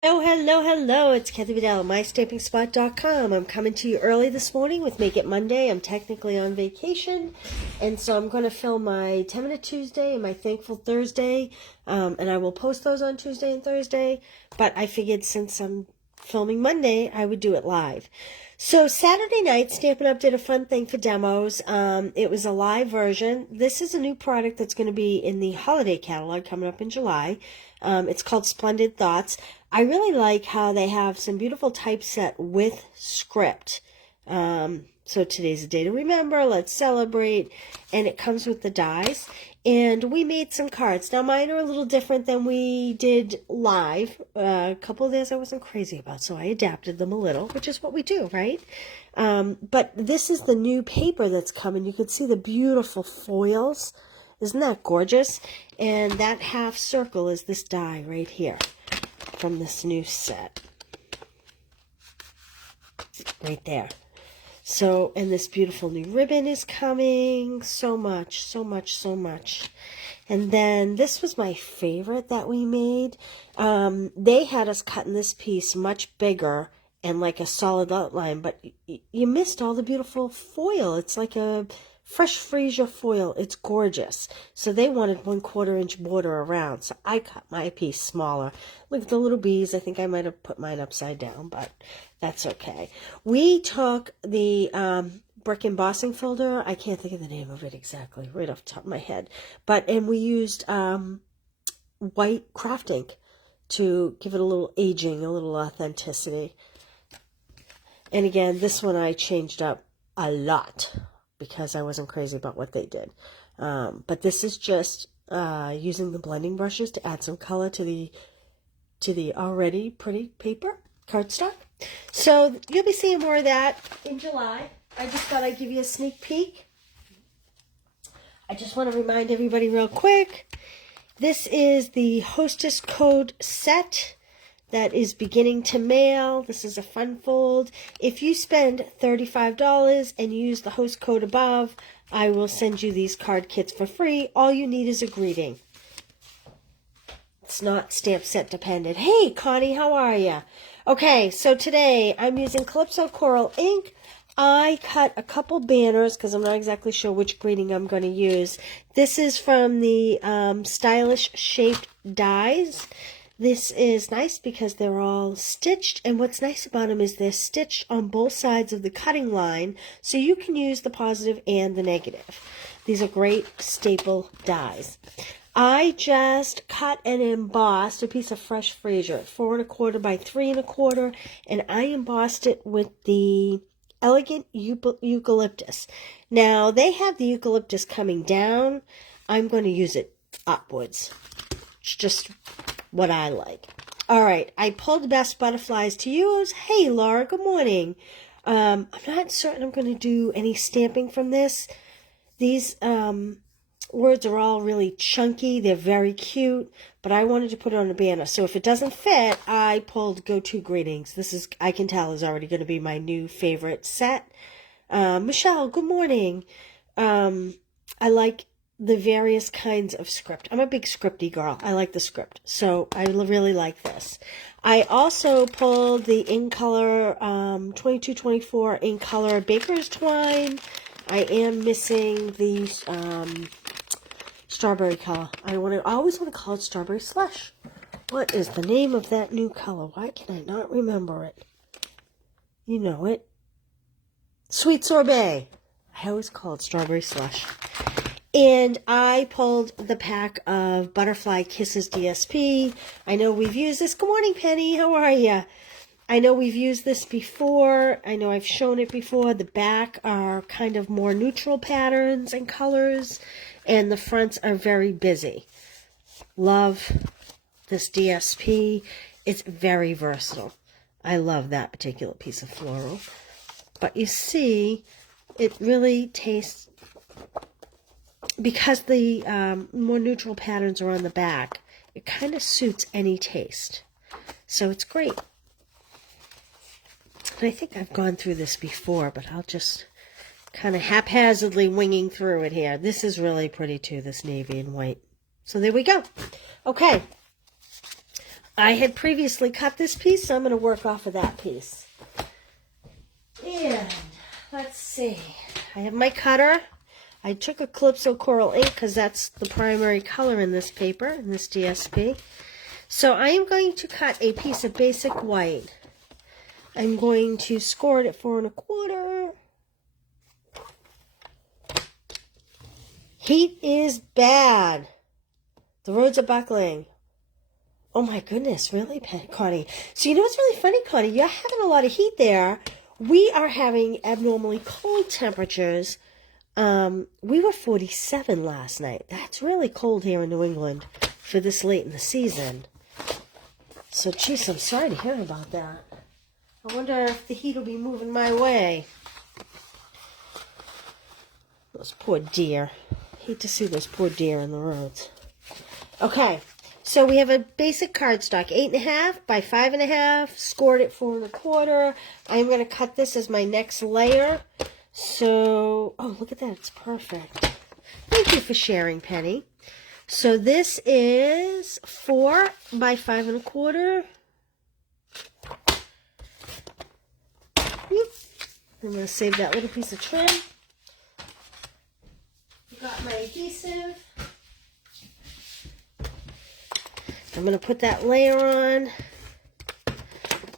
Oh, hello, hello. It's Kathy Vidal, mystampingspot.com. I'm coming to you early this morning with Make It Monday. I'm technically on vacation, and so I'm going to film my 10-minute Tuesday and my Thankful Thursday, and I will post those on Tuesday and Thursday, but I figured since I'm filming Monday, I would do it live. So Saturday night, Stampin' Up! Did a fun thing for demos. It was a live version. This is a new product that's going to be in the holiday catalog coming up in July. It's called Splendid Thoughts. I really like how they have some beautiful typeset with script. So today's a day to remember, let's celebrate, and it comes with the dies. And we made some cards. Now mine are a little different than we did live. A couple of days I wasn't crazy about, so I adapted them a little, which is what we do, right? But this is the new paper that's coming. You can see the beautiful foils. Isn't that gorgeous? And that half circle is this die right here from this new set. Right there. So, and this beautiful new ribbon is coming. So much, so much, so much. And then this was my favorite that we made. They had us cutting this piece much bigger and like a solid outline, but you missed all the beautiful foil. It's like a fresh freesia foil. It's gorgeous. So they wanted 1/4 inch border around. So I cut my piece smaller. Look at the little bees. I think I might have put mine upside down, but that's okay. We took the brick embossing folder. I can't think of the name of it exactly right off the top of my head. And we used white craft ink to give it a little aging, a little authenticity. And again, this one I changed up a lot because I wasn't crazy about what they did. But this is just using the blending brushes to add some color to the already pretty paper cardstock. So you'll be seeing more of that in July. I just thought I'd give you a sneak peek. I just want to remind everybody real quick, this is the Hostess Code set that is beginning to mail. This is a fun fold. If you spend $35 and use the host code above, I will send you these card kits for free. All you need is a greeting. It's not stamp set dependent. Hey, Connie, how are you? Okay, so today I'm using Calypso Coral ink. I cut a couple banners because I'm not exactly sure which greeting I'm going to use. This is from the Stylish Shaped Dies. This is nice because they're all stitched, and what's nice about them is they're stitched on both sides of the cutting line, so you can use the positive and the negative. These are great staple dies. I just cut and embossed a piece of fresh freesia, 4 1/4 by 3 1/4, and I embossed it with the Elegant Eucalyptus. Now, they have the eucalyptus coming down. I'm going to use it upwards. It's just what I like. All right, I pulled the best butterflies to use. Hey, Laura, good morning. I'm not certain I'm going to do any stamping from this. These words are all really chunky. They're very cute, but I wanted to put it on a banner. So if it doesn't fit, I pulled Go-To Greetings. This is, I can tell, is already going to be my new favorite set. Michelle, good morning. I like the various kinds of script. I'm a big scripty girl. I like the script. So I really like this. I also pulled the In Color 2224 In Color Baker's Twine. I am missing the strawberry color. I always want to call it Strawberry Slush. What is the name of that new color? Why can I not remember it? You know it. Sweet Sorbet. I always call it Strawberry Slush. And I pulled the pack of Butterfly Kisses DSP. I know we've used this. Good morning, Penny. How are you? I know we've used this before. I know I've shown it before. The back are kind of more neutral patterns and colors, and the fronts are very busy. Love this DSP. It's very versatile. I love that particular piece of floral. But you see, it really tastes, because the more neutral patterns are on the back, it kind of suits any taste. So it's great. And I think I've gone through this before, but I'll just kind of haphazardly winging through it here. This is really pretty too, this navy and white. So there we go. Okay. I had previously cut this piece, so I'm going to work off of that piece. And let's see. I have my cutter. I took a Calypso Coral ink because that's the primary color in this paper, in this DSP. So I am going to cut a piece of basic white. I'm going to score it at 4 1/4. Heat is bad. The roads are buckling. Oh my goodness, really, Connie? So you know what's really funny, Connie? You're having a lot of heat there. We are having abnormally cold temperatures. We were 47 last night. That's really cold here in New England for this late in the season. So, geez, I'm sorry to hear about that. I wonder if the heat will be moving my way. Those poor deer. Hate to see those poor deer in the roads. Okay, so we have a basic cardstock, 8.5 by 5.5, scored at 4 1/4. I'm going to cut this as my next layer. So, oh, look at that. It's perfect. Thank you for sharing, Penny. So this is 4 by 5 1/4. I'm going to save that little piece of trim. Got my adhesive. I'm going to put that layer on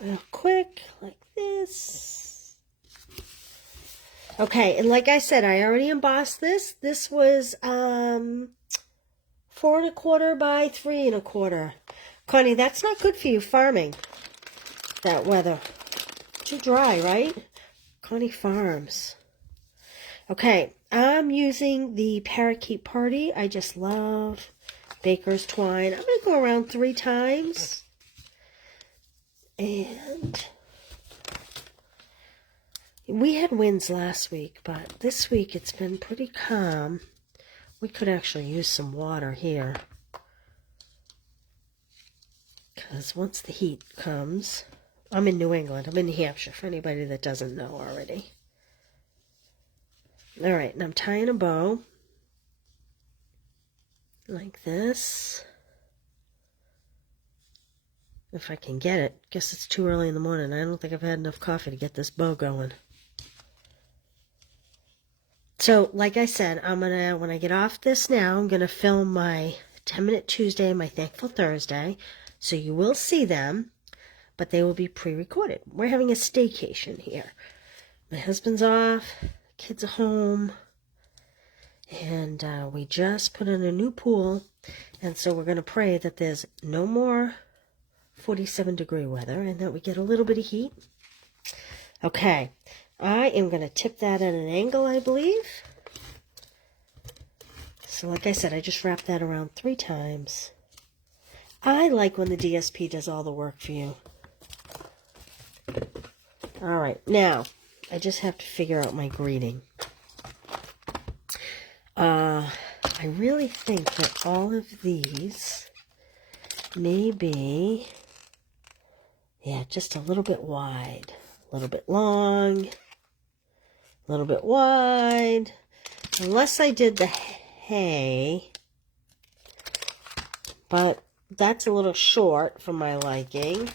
real quick, like this. Okay, and like I said, I already embossed this. This was 4 1/4 by 3 1/4. Connie, that's not good for you farming, that weather. Too dry, right? Connie Farms. Okay, I'm using the Parakeet Party. I just love Baker's Twine. I'm going to go around 3 times. And we had winds last week, but this week it's been pretty calm. We could actually use some water here. Because once the heat comes, I'm in New England. I'm in New Hampshire, for anybody that doesn't know already. All right, and I'm tying a bow like this. If I can get it. Guess it's too early in the morning. I don't think I've had enough coffee to get this bow going. So, like I said, when I get off this now, I'm going to film my 10-Minute Tuesday and my Thankful Thursday. So you will see them, but they will be pre-recorded. We're having a staycation here. My husband's off, kids are home, and we just put in a new pool, and so we're going to pray that there's no more 47-degree weather and that we get a little bit of heat. Okay, I am going to tip that at an angle, I believe. So like I said, I just wrapped that around 3 times. I like when the DSP does all the work for you. All right, now I just have to figure out my greeting. I really think that all of these may be, yeah, just a little bit wide, a little bit long, a little bit wide. Unless I did the hay, but that's a little short for my liking.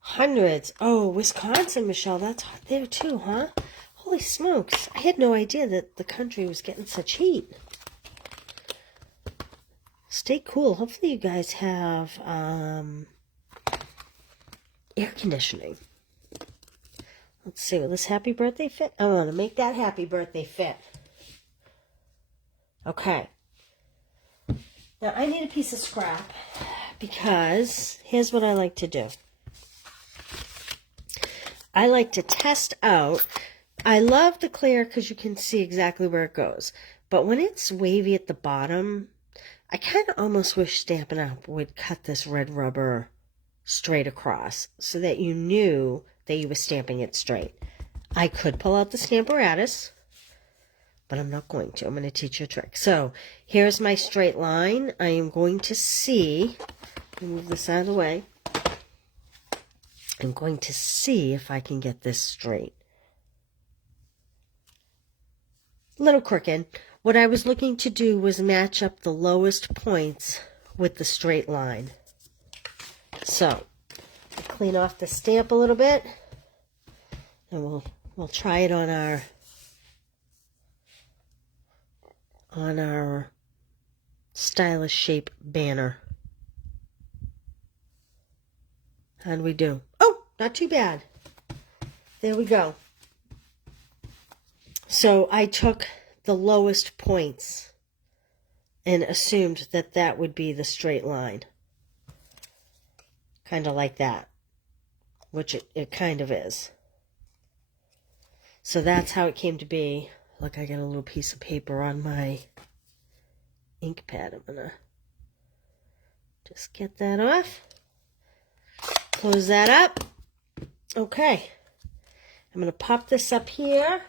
Hundreds. Oh, Wisconsin, Michelle, that's hot there too, huh? Holy smokes. I had no idea that the country was getting such heat. Stay cool. Hopefully you guys have air conditioning. Let's see, will this happy birthday fit? I want to make that happy birthday fit. Okay. Now I need a piece of scrap because here's what I like to do. I like to test out. I love the clear because you can see exactly where it goes. But when it's wavy at the bottom, I kind of almost wish Stampin' Up! Would cut this red rubber straight across so that you knew that you were stamping it straight. I could pull out the Stamparatus, but I'm not going to. I'm going to teach you a trick. So here's my straight line. I am going to see, move this out of the way. I'm going to see if I can get this straight. A little crooked. What I was looking to do was match up the lowest points with the straight line. So, clean off the stamp a little bit, and we'll try it on our stylish shape banner. How'd we do? Oh, not too bad. There we go. So I took the lowest points and assumed that that would be the straight line. Kind of like that, which it kind of is. So that's how it came to be. Look, I got a little piece of paper on my ink pad. I'm going to just get that off. Close that up. Okay. I'm going to pop this up here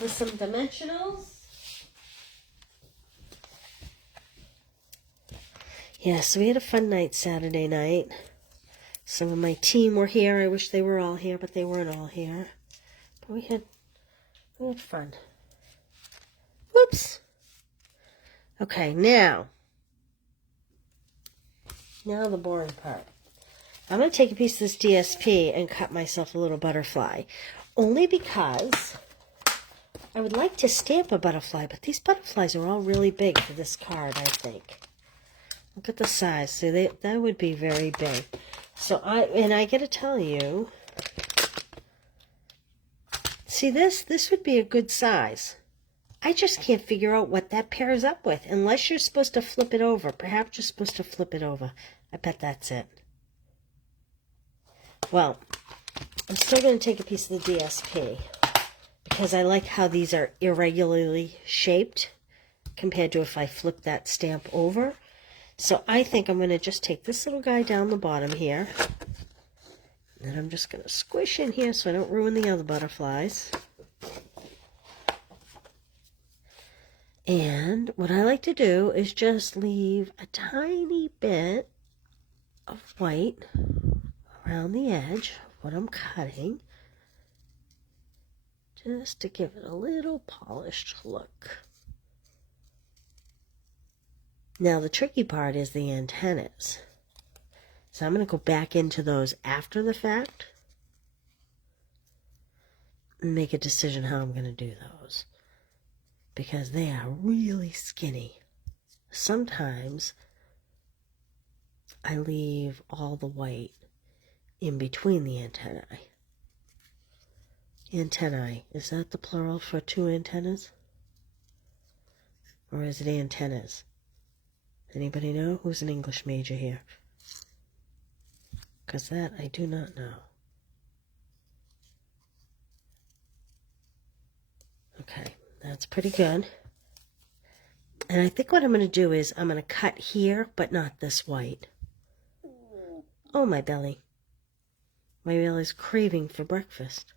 with some dimensionals. Yeah, so we had a fun night Saturday night. Some of my team were here. I wish they were all here, but they weren't all here. But we had fun. Whoops. Okay, now the boring part. I'm going to take a piece of this DSP and cut myself a little butterfly. Only because I would like to stamp a butterfly, but these butterflies are all really big for this card, I think. Look at the size. So that would be very big. So I got to tell you, see this would be a good size. I just can't figure out what that pairs up with, unless you're supposed to flip it over. Perhaps you're supposed to flip it over. I bet that's it. Well, I'm still going to take a piece of the DSP because I like how these are irregularly shaped compared to if I flip that stamp over. So I think I'm going to just take this little guy down the bottom here. And I'm just going to squish in here so I don't ruin the other butterflies. And what I like to do is just leave a tiny bit of white around the edge of what I'm cutting, just to give it a little polished look. Now the tricky part is the antennas. So I'm going to go back into those after the fact and make a decision how I'm going to do those, because they are really skinny. Sometimes I leave all the white in between the antennae. Antennae, is that the plural for two antennas? Or is it antennas? Anybody know? Who's an English major here? Because that I do not know. Okay, that's pretty good. And I think what I'm going to do is I'm going to cut here, but not this white. Oh, my belly. My belly's craving for breakfast.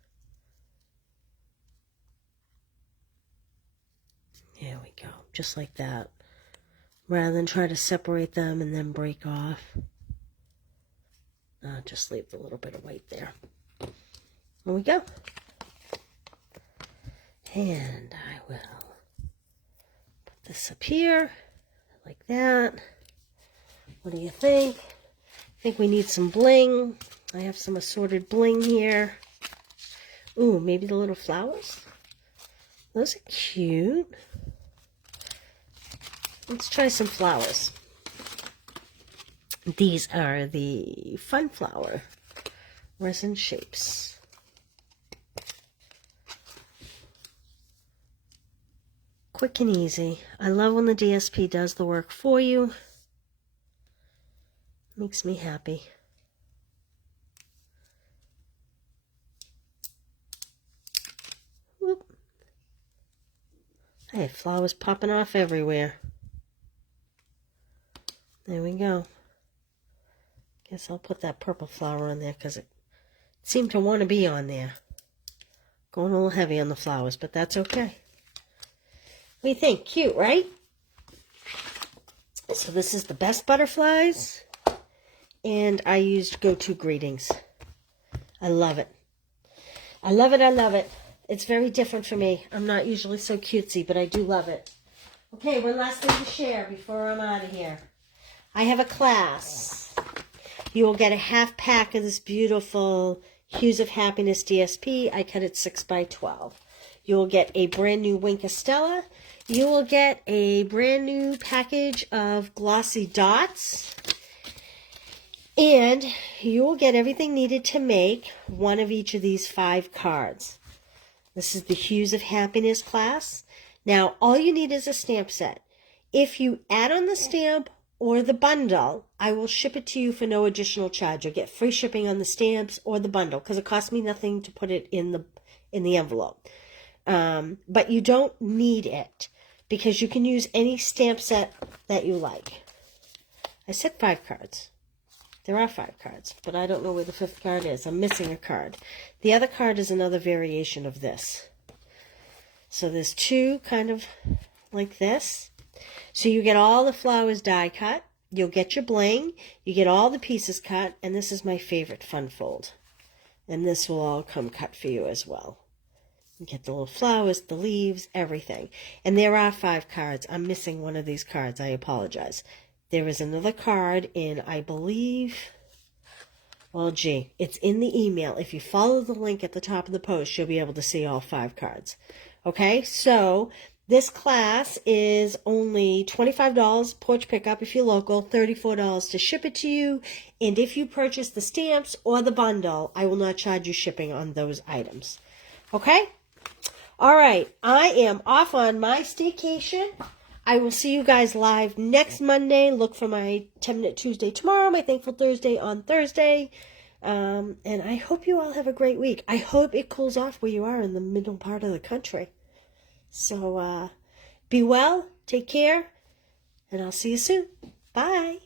There we go, just like that. Rather than try to separate them and then break off, I'll just leave a little bit of white there. There we go. And I will put this up here, like that. What do you think? I think we need some bling. I have some assorted bling here. Ooh, maybe the little flowers? Those are cute. Let's try some flowers. These are the Fun Flower resin shapes. Quick and easy. I love when the DSP does the work for you. Makes me happy. Whoop. I have flowers popping off everywhere. There we go. Guess I'll put that purple flower on there because it seemed to want to be on there. Going a little heavy on the flowers, but that's okay. What do you think? Cute, right? So this is the best butterflies. And I used Go-To Greetings. I love it. I love it, I love it. It's very different for me. I'm not usually so cutesy, but I do love it. Okay, one last thing to share before I'm out of here. I have a class. You will get a half pack of this beautiful Hues of Happiness DSP. I cut it 6 by 12. You will get a brand new Wink Estella. You will get a brand new package of glossy dots. And you will get everything needed to make one of each of these 5 cards. This is the Hues of Happiness class. Now, all you need is a stamp set. If you add on the stamp or the bundle, I will ship it to you for no additional charge. You'll get free shipping on the stamps or the bundle because it costs me nothing to put it in the envelope. But you don't need it because you can use any stamp set that you like. I said 5 cards. There are 5 cards, but I don't know where the 5th card is. I'm missing a card. The other card is another variation of this. So there's 2 kind of like this. So you get all the flowers die cut. You'll get your bling. You get all the pieces cut. And this is my favorite fun fold. And this will all come cut for you as well. You get the little flowers, the leaves, everything. And there are 5 cards. I'm missing one of these cards. I apologize. There is another card in, I believe, well, gee, it's in the email. If you follow the link at the top of the post, you'll be able to see all 5 cards. Okay, so this class is only $25 porch pickup if you're local, $34 to ship it to you. And if you purchase the stamps or the bundle, I will not charge you shipping on those items. Okay? All right, I am off on my staycation. I will see you guys live next Monday. Look for my 10-Minute Tuesday tomorrow, my Thankful Thursday on Thursday. And I hope you all have a great week. I hope it cools off where you are in the middle part of the country. So be well, take care, and I'll see you soon. Bye.